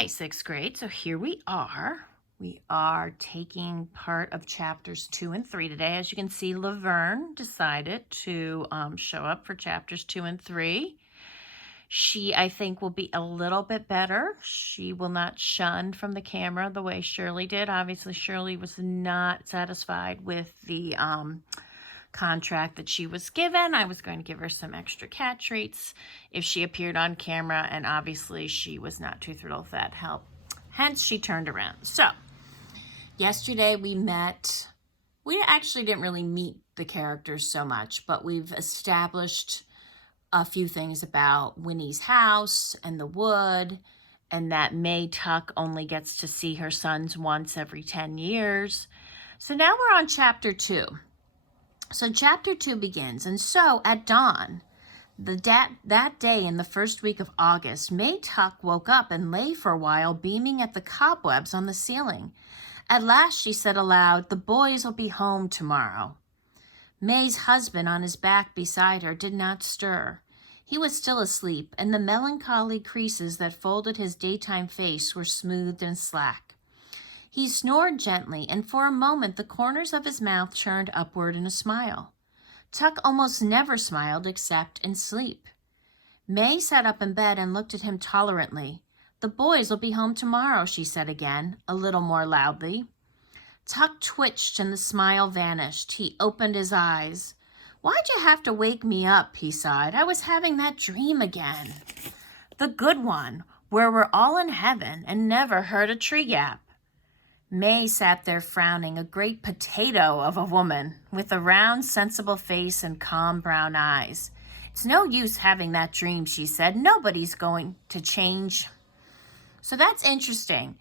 Hi, sixth grade. So here we are. We are taking part of chapters 2 and 3 today. As you can see, Laverne decided to show up for chapters 2 and 3. She, I think, will be a little bit better. She will not shun from the camera the way Shirley did. Obviously, Shirley was not satisfied with the contract that she was given. I was going to give her some extra cat treats if she appeared on camera, and obviously she was not too thrilled with that help. Hence, she turned around. So, yesterday we met. We actually didn't really meet the characters so much, but we've established a few things about Winnie's house and the wood, and that May Tuck only gets to see her sons once every 10 years. So now we're on chapter 2. So chapter 2 begins, and so at dawn, that day in the first week of August, May Tuck woke up and lay for a while beaming at the cobwebs on the ceiling. At last she said aloud, "The boys will be home tomorrow." May's husband, on his back beside her, did not stir. He was still asleep, and the melancholy creases that folded his daytime face were smoothed and slack. He snored gently, and for a moment the corners of his mouth turned upward in a smile. Tuck almost never smiled except in sleep. May sat up in bed and looked at him tolerantly. "The boys will be home tomorrow," she said again, a little more loudly. Tuck twitched and the smile vanished. He opened his eyes. "Why'd you have to wake me up?" he sighed. "I was having that dream again. The good one, where we're all in heaven and never heard a tree yap." May sat there frowning, a great potato of a woman, with a round, sensible face and calm brown eyes. "It's no use having that dream," she said. "Nobody's going to change." So that's interesting.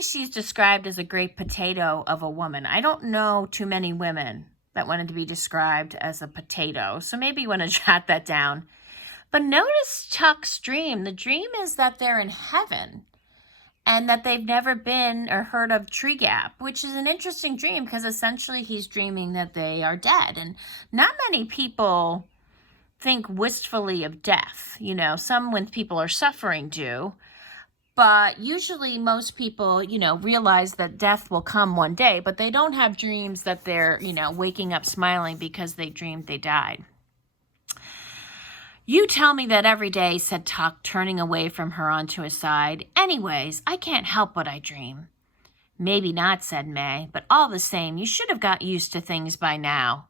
She's described as a great potato of a woman. I don't know too many women that wanted to be described as a potato, so maybe you want to jot that down. But notice Tuck's dream. The dream is that they're in heaven and that they've never been or heard of Tree Gap, which is an interesting dream because essentially he's dreaming that they are dead. And not many people think wistfully of death. You know, some when people are suffering do. But usually most people, realize that death will come one day, but they don't have dreams that they're, waking up smiling because they dreamed they died. "You tell me that every day," said Tuck, turning away from her onto his side. "Anyways, I can't help what I dream." "Maybe not," said May, "but all the same, you should have got used to things by now."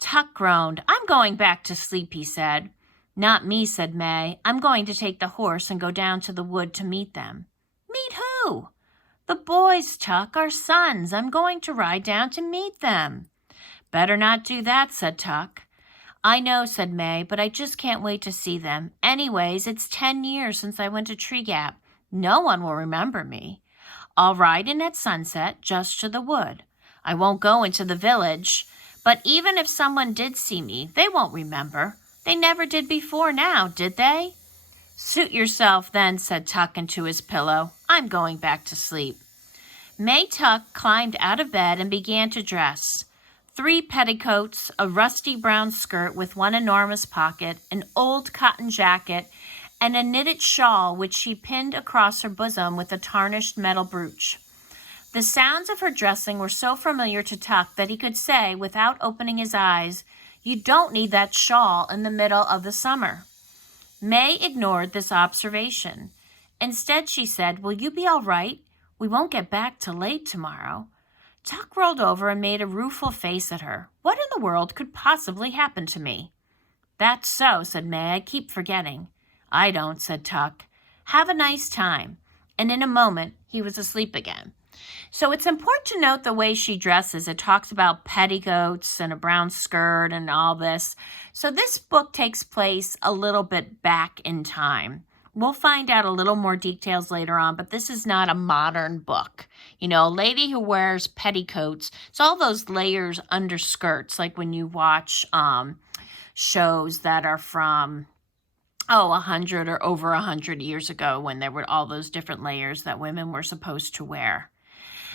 Tuck groaned. "I'm going back to sleep," he said. "Not me," said May. "I'm going to take the horse and go down to the wood to meet them." "Meet who?" "The boys, Tuck, our sons. I'm going to ride down to meet them." "Better not do that," said Tuck. "I know," said May, "but I just can't wait to see them. Anyways, it's 10 years since I went to Tree Gap. No one will remember me. I'll ride in at sunset just to the wood. I won't go into the village, but even if someone did see me, they won't remember. They never did before now, did they?" "Suit yourself then," said Tuck into his pillow. "I'm going back to sleep." May Tuck climbed out of bed and began to dress. 3 petticoats, a rusty brown skirt with one enormous pocket, an old cotton jacket, and a knitted shawl which she pinned across her bosom with a tarnished metal brooch. The sounds of her dressing were so familiar to Tuck that he could say, without opening his eyes, "You don't need that shawl in the middle of the summer." May ignored this observation. Instead, she said, "Will you be all right? We won't get back till late tomorrow." Tuck rolled over and made a rueful face at her. "What in the world could possibly happen to me?" "That's so," said May. "I keep forgetting." "I don't," said Tuck. "Have a nice time." And in a moment, he was asleep again. So it's important to note the way she dresses. It talks about petticoats and a brown skirt and all this. So this book takes place a little bit back in time. We'll find out a little more details later on, but this is not a modern book. A lady who wears petticoats, it's all those layers under skirts, like when you watch shows that are from 100 or over 100 years ago when there were all those different layers that women were supposed to wear.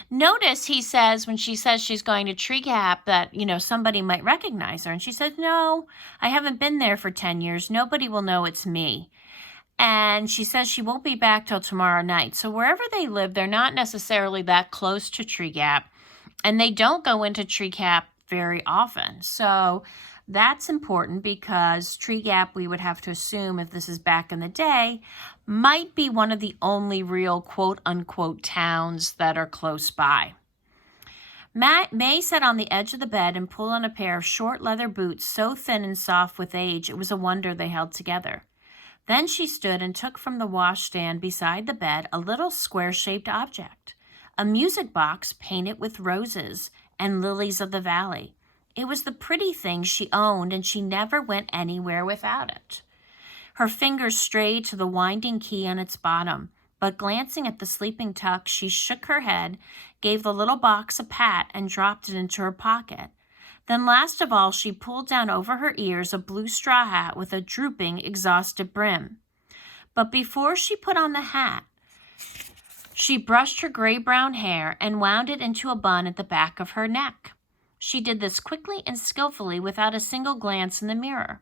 Notice he says, when she says she's going to Tree Gap, that, somebody might recognize her. And she says, "No, I haven't been there for 10 years. Nobody will know it's me." And she says she won't be back till tomorrow night. So wherever they live, they're not necessarily that close to Tree Gap, and they don't go into Tree Gap very often. So that's important because Tree Gap, we would have to assume, if this is back in the day, might be one of the only real quote-unquote towns that are close by. May sat on the edge of the bed and pulled on a pair of short leather boots so thin and soft with age it was a wonder they held together. Then she stood and took from the washstand beside the bed a little square-shaped object, a music box painted with roses and lilies of the valley. It was the pretty thing she owned, and she never went anywhere without it. Her fingers strayed to the winding key on its bottom, but glancing at the sleeping Tuck, she shook her head, gave the little box a pat, and dropped it into her pocket. Then last of all, she pulled down over her ears a blue straw hat with a drooping, exhausted brim. But before she put on the hat, she brushed her gray-brown hair and wound it into a bun at the back of her neck. She did this quickly and skillfully without a single glance in the mirror.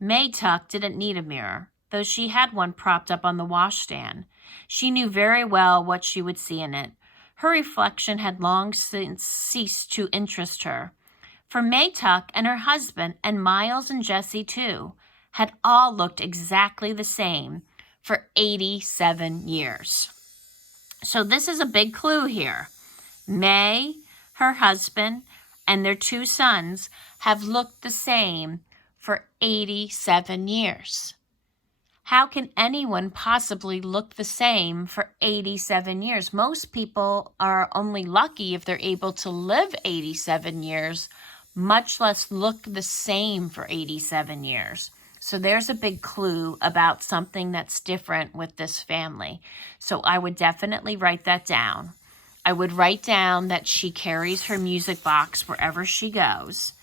May Tuck didn't need a mirror, though she had one propped up on the washstand. She knew very well what she would see in it. Her reflection had long since ceased to interest her. For May Tuck and her husband, and Miles and Jessie too, had all looked exactly the same for 87 years. So this is a big clue here. May, her husband, and their 2 sons have looked the same for 87 years. How can anyone possibly look the same for 87 years? Most people are only lucky if they're able to live 87 years, much less look the same for 87 years. So there's a big clue about something that's different with this family. So I would definitely write that down. I would write down that she carries her music box wherever she goes.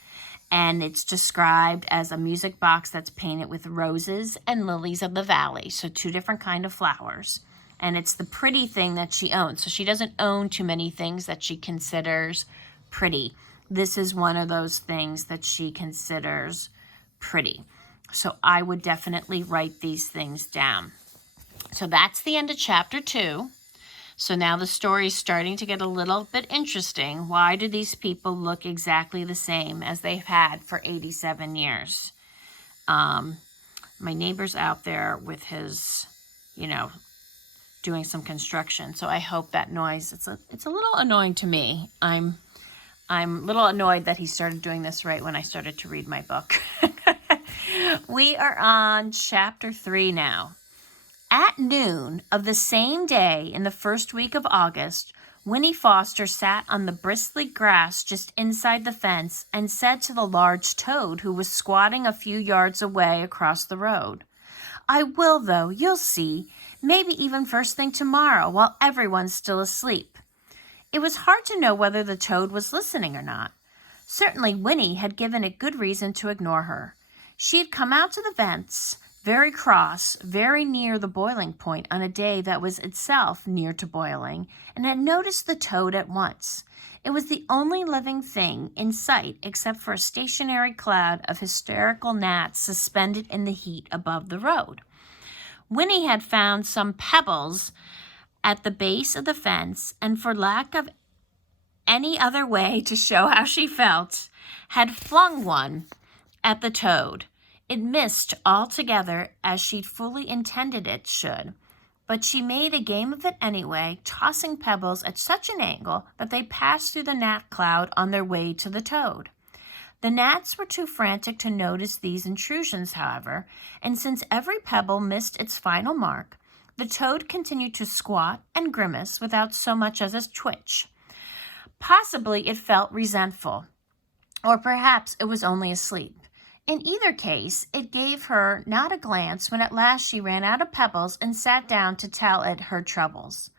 And it's described as a music box that's painted with roses and lilies of the valley. So 2 different kind of flowers. And it's the pretty thing that she owns. So she doesn't own too many things that she considers pretty. This is one of those things that she considers pretty. So I would definitely write these things down. So that's the end of chapter 2. So now the story is starting to get a little bit interesting. Why do these people look exactly the same as they've had for 87 years? My neighbor's out there with his, doing some construction. So I hope that noise, it's a little annoying to me. I'm a little annoyed that he started doing this right when I started to read my book. We are on chapter 3 now. At noon of the same day in the first week of August, Winnie Foster sat on the bristly grass just inside the fence and said to the large toad who was squatting a few yards away across the road, "I will, though, you'll see, maybe even first thing tomorrow while everyone's still asleep." It was hard to know whether the toad was listening or not. Certainly Winnie had given it good reason to ignore her. She had come out to the fence, very cross, very near the boiling point on a day that was itself near to boiling, and had noticed the toad at once. It was the only living thing in sight except for a stationary cloud of hysterical gnats suspended in the heat above the road. Winnie had found some pebbles at the base of the fence, and for lack of any other way to show how she felt, had flung one at the toad. It missed altogether as she'd fully intended it should, but she made a game of it anyway, tossing pebbles at such an angle that they passed through the gnat cloud on their way to the toad. The gnats were too frantic to notice these intrusions, however, and since every pebble missed its final mark, the toad continued to squat and grimace without so much as a twitch. Possibly it felt resentful, or perhaps it was only asleep. In either case, it gave her not a glance when at last she ran out of pebbles and sat down to tell it her troubles.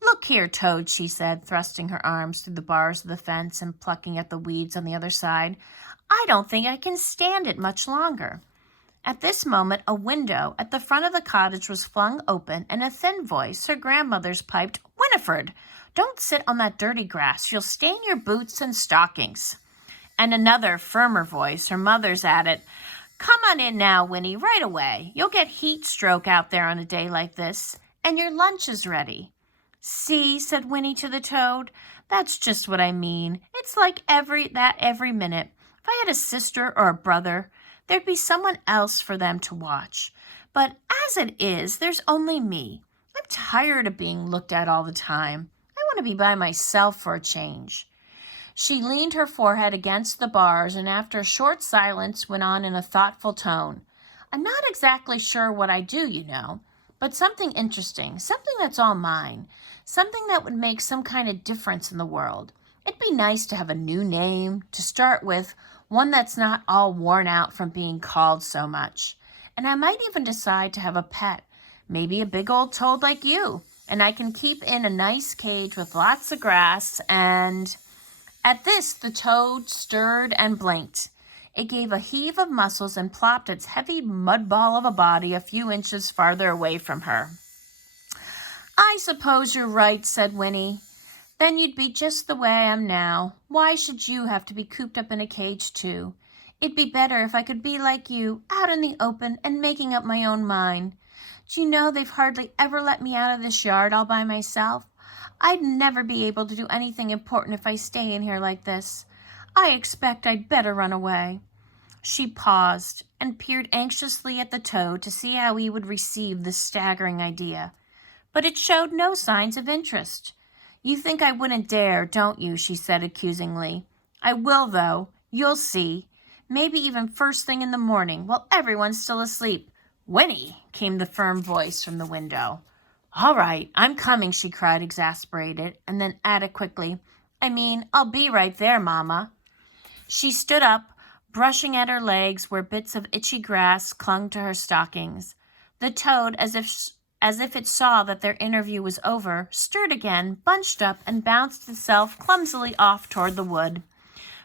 "Look here, Toad," she said, thrusting her arms through the bars of the fence and plucking at the weeds on the other side. "I don't think I can stand it much longer." At this moment, a window at the front of the cottage was flung open, and a thin voice, her grandmother's, piped, "Winifred, don't sit on that dirty grass. You'll stain your boots and stockings." And another, firmer voice, her mother's, added, Come on in now, Winnie, right away. You'll get heat stroke out there on a day like this, and your lunch is ready. See, said Winnie to the toad, that's just what I mean. It's like every minute. If I had a sister or a brother, there'd be someone else for them to watch. But as it is, there's only me. I'm tired of being looked at all the time. I want to be by myself for a change. She leaned her forehead against the bars and after a short silence went on in a thoughtful tone. I'm not exactly sure what I do, you know, but something interesting, something that's all mine, something that would make some kind of difference in the world. It'd be nice to have a new name, to start with, one that's not all worn out from being called so much. And I might even decide to have a pet, maybe a big old toad like you, and I can keep in a nice cage with lots of grass and... At this, the toad stirred and blinked. It gave a heave of muscles and plopped its heavy mud ball of a body a few inches farther away from her. I suppose you're right, said Winnie. Then you'd be just the way I am now. Why should you have to be cooped up in a cage, too? It'd be better if I could be like you, out in the open and making up my own mind. Do you know they've hardly ever let me out of this yard all by myself? I'd never be able to do anything important if I stay in here like this. I expect I'd better run away. She paused and peered anxiously at the toad to see how he would receive this staggering idea. But it showed no signs of interest. You think I wouldn't dare, don't you? She said accusingly. I will, though. You'll see. Maybe even first thing in the morning, while everyone's still asleep. Winnie, came the firm voice from the window. All right, I'm coming, she cried, exasperated, and then added quickly, I'll be right there, Mama. She stood up, brushing at her legs where bits of itchy grass clung to her stockings. The toad, as if it saw that their interview was over, stirred again, bunched up, and bounced itself clumsily off toward the wood.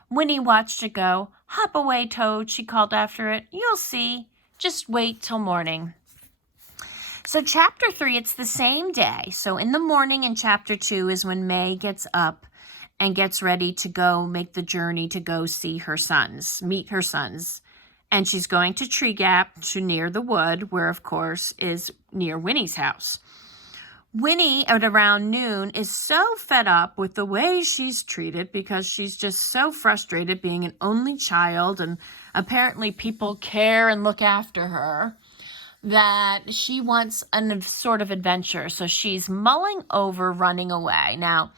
Winnie watched it go. Hop away, Toad, she called after it. You'll see. Just wait till morning. So chapter 3, it's the same day. So in the morning in chapter 2 is when May gets up and gets ready to go make the journey to go see her sons, meet her sons. And she's going to Tree Gap to near the wood, where, of course, is near Winnie's house. Winnie, at around noon, is so fed up with the way she's treated because she's just so frustrated being an only child and apparently people care and look after her, that she wants a sort of adventure. So she's mulling over running away. Now,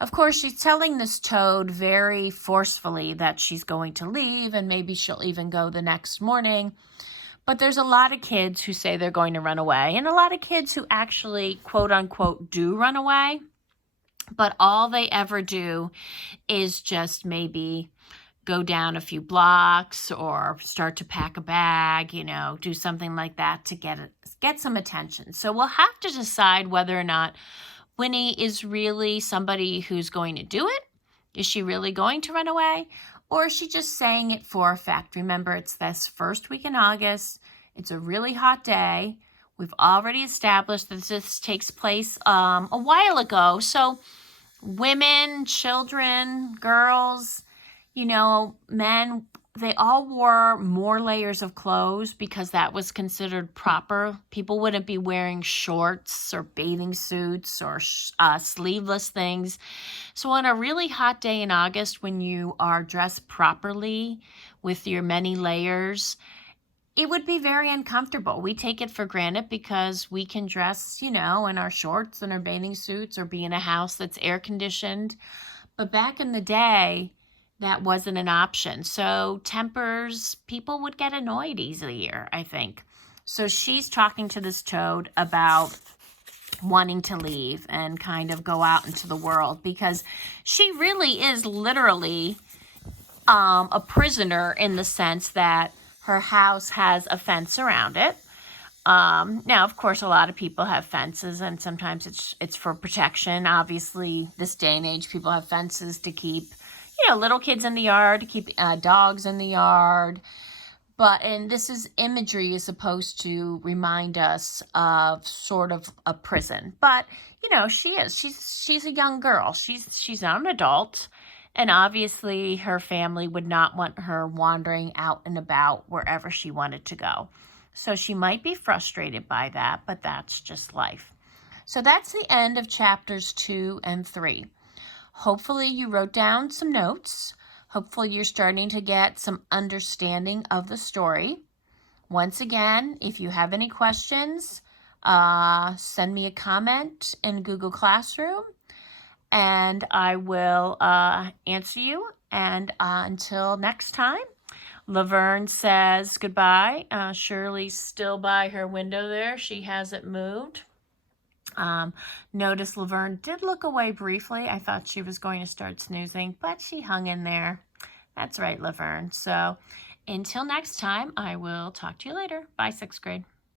of course, she's telling this toad very forcefully that she's going to leave and maybe she'll even go the next morning. But there's a lot of kids who say they're going to run away and a lot of kids who actually, quote unquote, do run away. But all they ever do is just maybe go down a few blocks or start to pack a bag, do something like that to get some attention. So we'll have to decide whether or not Winnie is really somebody who's going to do it. Is she really going to run away? Or is she just saying it for effect? Remember, it's this first week in August. It's a really hot day. We've already established that this takes place a while ago. So women, children, girls, men, they all wore more layers of clothes because that was considered proper. People wouldn't be wearing shorts or bathing suits or sleeveless things. So on a really hot day in August, when you are dressed properly with your many layers, it would be very uncomfortable. We take it for granted because we can dress, in our shorts and our bathing suits or be in a house that's air conditioned. But back in the day, that wasn't an option. So people would get annoyed easier, I think. So she's talking to this toad about wanting to leave and kind of go out into the world because she really is literally a prisoner in the sense that her house has a fence around it. Now, of course, a lot of people have fences and sometimes it's for protection. Obviously, this day and age, people have fences to keep little kids in the yard, to keep dogs in the yard. And this is imagery is supposed to remind us of sort of a prison. But, she's a young girl. She's not an adult. And obviously, her family would not want her wandering out and about wherever she wanted to go. So she might be frustrated by that, but that's just life. So that's the end of chapters 2 and 3. Hopefully you wrote down some notes. Hopefully you're starting to get some understanding of the story. Once again, if you have any questions, send me a comment in Google Classroom, and I will answer you. And until next time, Laverne says goodbye. Shirley's still by her window there. She hasn't moved. Notice Laverne did look away briefly. I thought she was going to start snoozing, but she hung in there. That's right, Laverne. So until next time, I will talk to you later. Bye, 6th grade.